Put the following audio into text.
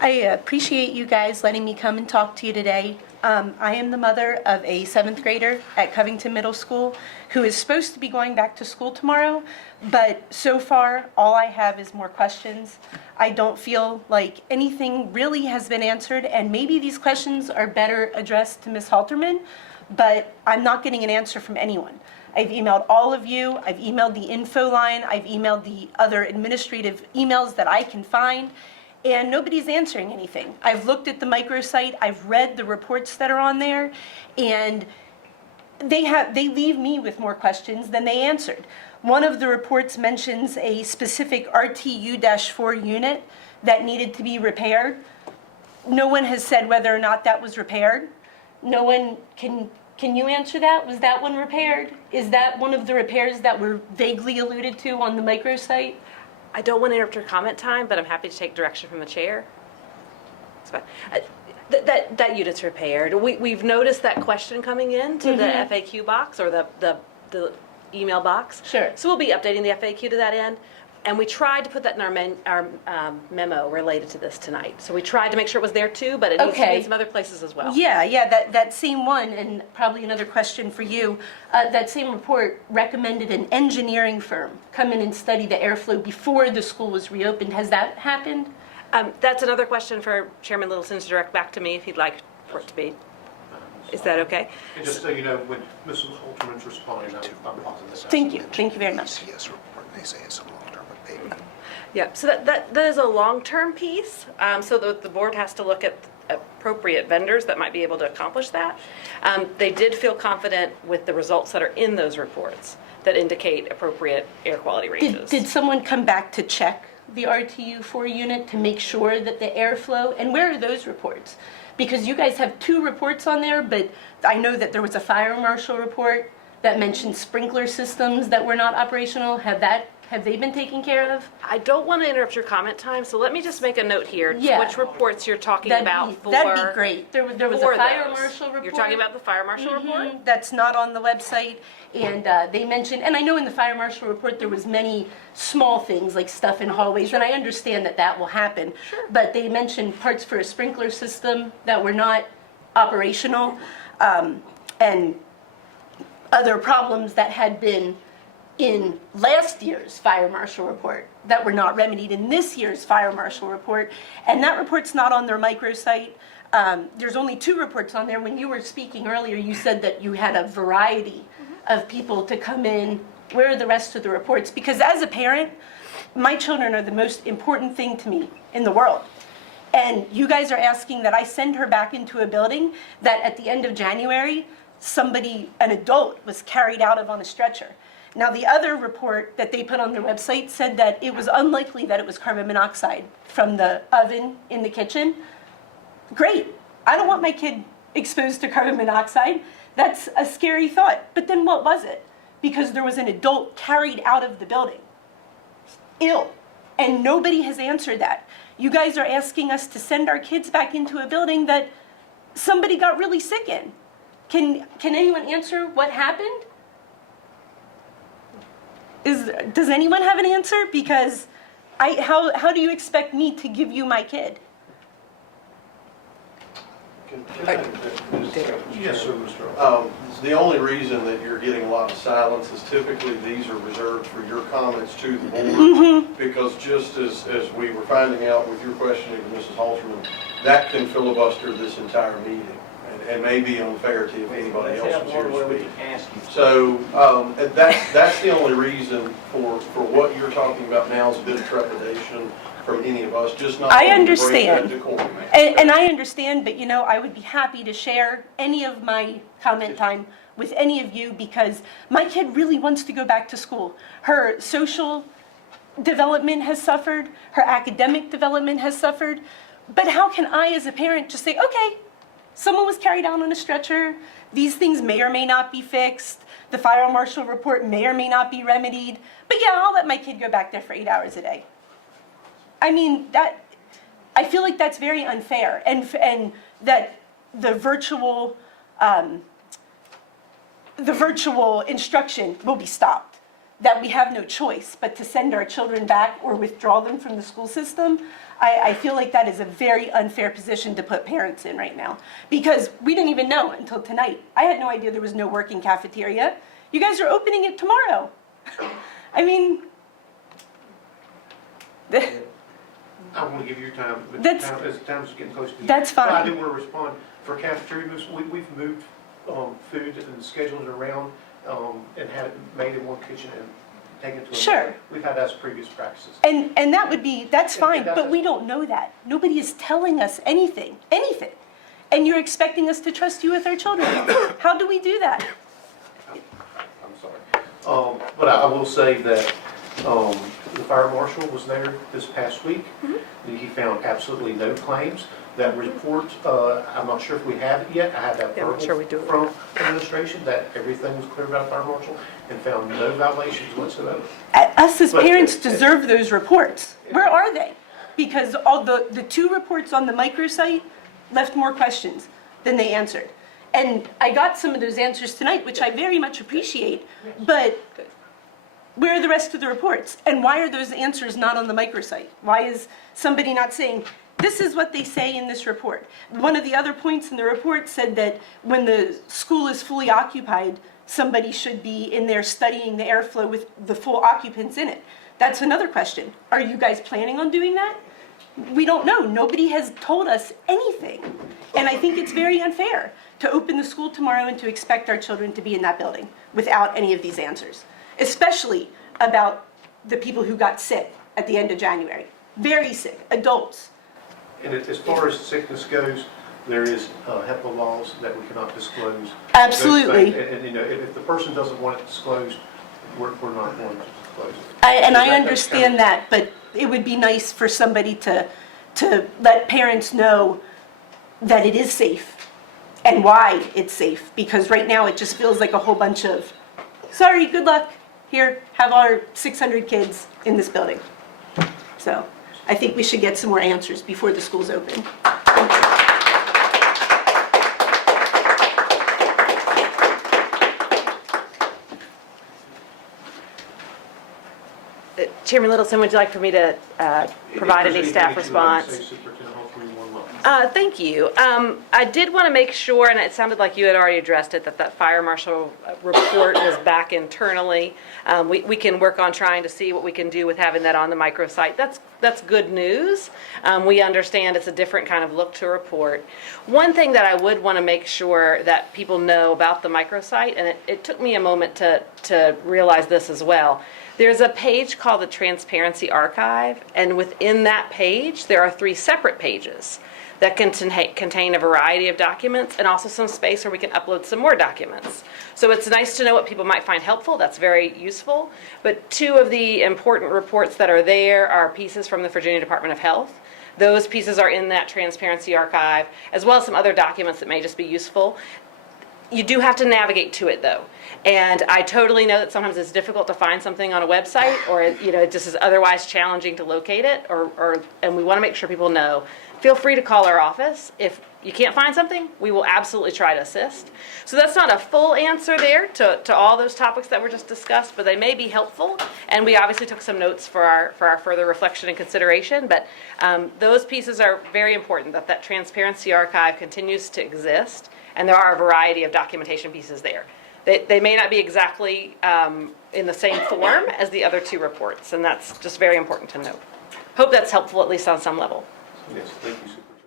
I appreciate you guys letting me come and talk to you today. I am the mother of a 7th grader at Covington Middle School who is supposed to be going back to school tomorrow, but so far all I have is more questions. I don't feel like anything really has been answered, and maybe these questions are better addressed to Ms. Halterman, but I'm not getting an answer from anyone. I've emailed all of you, I've emailed the info line, I've emailed the other administrative emails that I can find, and nobody's answering anything. I've looked at the microsite, I've read the reports that are on there, and they leave me with more questions than they answered. One of the reports mentions a specific RTU-4 unit that needed to be repaired. No one has said whether or not that was repaired. No one can you answer that? Was that one repaired? Is that one of the repairs that were vaguely alluded to on the microsite? I don't want to interrupt your comment time, but I'm happy to take direction from the chair. It's fine. That unit's repaired. We've noticed that question coming in to the FAQ box or the email box. Sure. So we'll be updating the FAQ to that end. And we tried to put that in our memo related to this tonight. So we tried to make sure it was there too, but it needs to be in some other places as well. Yeah, that same one, and probably another question for you, that same report recommended an engineering firm come in and study the airflow before the school was reopened. Has that happened? That's another question for Chairman Littleton to direct back to me if he'd like for it to be. Is that okay? And just so you know, when Mrs. Halterman's responding, I'm positive. Thank you very much. Yes, report, they say it's a long-term abatement. Yeah, so that is a long-term piece, so the board has to look at appropriate vendors that might be able to accomplish that. They did feel confident with the results that are in those reports that indicate appropriate air quality ranges. Did someone come back to check the RTU-4 unit to make sure that the airflow, and where are those reports? Because you guys have 2 reports on there, but I know that there was a fire marshal report that mentioned sprinkler systems that were not operational. Have they been taken care of? I don't want to interrupt your comment time, so let me just make a note here. Yeah. Which reports you're talking about for. That'd be great. There was a fire marshal report. You're talking about the fire marshal report? That's not on the website, and they mentioned, and I know in the fire marshal report there was many small things like stuff in hallways, and I understand that will happen. Sure. But they mentioned parts for a sprinkler system that were not operational, and other problems that had been in last year's fire marshal report that were not remedied in this year's fire marshal report, and that report's not on their microsite. There's only 2 reports on there. When you were speaking earlier, you said that you had a variety of people to come in. Where are the rest of the reports? Because as a parent, my children are the most important thing to me in the world. And you guys are asking that I send her back into a building that at the end of January, an adult was carried out of on a stretcher. Now, the other report that they put on their website said that it was unlikely that it was carbon monoxide from the oven in the kitchen. Great. I don't want my kid exposed to carbon monoxide. That's a scary thought. But then what was it? Because there was an adult carried out of the building, ill, and nobody has answered that. You guys are asking us to send our kids back into a building that somebody got really sick in. Can anyone answer what happened? Does anyone have an answer? Because how do you expect me to give you my kid? Yes, sir, Mr. The only reason that you're getting a lot of silence is typically these are reserved for your comments to the board. Because just as we were finding out with your questioning to Mrs. Halterman, that can filibuster this entire meeting. And may be unfair to if anybody else was here to speak. So that's the only reason for what you're talking about now is a bit of trepidation from any of us, just not. I understand, decorum. and I understand, but I would be happy to share any of my comment time with any of you because my kid really wants to go back to school. Her social development has suffered, her academic development has suffered, but how can I as a parent just say, okay, someone was carried out on a stretcher, these things may or may not be fixed, the fire marshal report may or may not be remedied, but yeah, I'll let my kid go back there for 8 hours a day. I mean, I feel like that's very unfair, and that the virtual instruction will be stopped. that we have no choice but to send our children back or withdraw them from the school system, I feel like that is a very unfair position to put parents in right now. Because we didn't even know until tonight. I had no idea there was no working cafeteria. You guys are opening it tomorrow. I mean, I want to give you time, but That's- as time's getting close to the end. That's fine. But I do want to respond. For cafeteria moves, we've moved food and scheduled it around and had it made in one kitchen and taken to another. Sure. We've had that as previous practices. and that would be, that's And fine, that's- but we don't know that. Nobody is telling us anything. And you're expecting us to trust you with our children. How do we do that? I'm sorry. But I will say that the fire marshal was there this past week. He found absolutely no claims. That report, I'm not sure if we have it yet. I have that Yeah, I'm sure we do. from administration that everything was clear about fire marshal and found no violations whatsoever. Us as But- parents deserve those reports. Where are they? Because all the two reports on the microsite left more questions than they answered. And I got some of those answers tonight, which I very much appreciate, but where are the rest of the reports? And why are those answers not on the microsite? Why is somebody not saying, this is what they say in this report? One of the other points in the report said that when the school is fully occupied, somebody should be in there studying the airflow with the full occupants in it. That's another question. Are you guys planning on doing that? We don't know. Nobody has told us anything. And I think it's very unfair to open the school tomorrow and to expect our children to be in that building without any of these answers, especially about the people who got sick at the end of January. Very sick, adults. And as far as sickness goes, there is HIPAA laws that we cannot disclose. Absolutely. And you know, if the person doesn't want it disclosed, we're not going to disclose it. And I That's understand kind that, but it would be nice for somebody to let parents know that it is safe and why it's safe, because right now it just feels like a whole bunch of, sorry, good luck, here, have our 600 kids in this building. So I think we should get some more answers before the school's open. Chairman Littleton, would you like for me to provide If any there's staff anything you'd like to response? say, Superintendent Hopefully, one more. Thank you. I did want to make sure, and it sounded like you had already addressed it, that fire marshal report was back internally. We can work on trying to see what we can do with having that on the microsite. That's good news. We understand it's a different kind of look to report. One thing that I would want to make sure that people know about the microsite, and it took me a moment to realize this as well. There's a page called the Transparency Archive, and within that page, there are 3 separate pages that contain a variety of documents and also some space where we can upload some more documents. So it's nice to know what people might find helpful. That's very useful. But 2 of the important reports that are there are pieces from the Virginia Department of Health. Those pieces are in that Transparency Archive, as well as some other documents that may just be useful. You do have to navigate to it, though. And I totally know that sometimes it's difficult to find something on a website, or it just is otherwise challenging to locate it, and we want to make sure people know. Feel free to call our office. If you can't find something, we will absolutely try to assist. So that's not a full answer there to all those topics that were just discussed, but they may be helpful. And we obviously took some notes for our further reflection and consideration. But those pieces are very important, that Transparency Archive continues to exist, and there are a variety of documentation pieces there. They may not be exactly in the same form as the other 2 reports, and that's just very important to note. Hope that's helpful, at least on some level. Yes, thank you, Superintendent.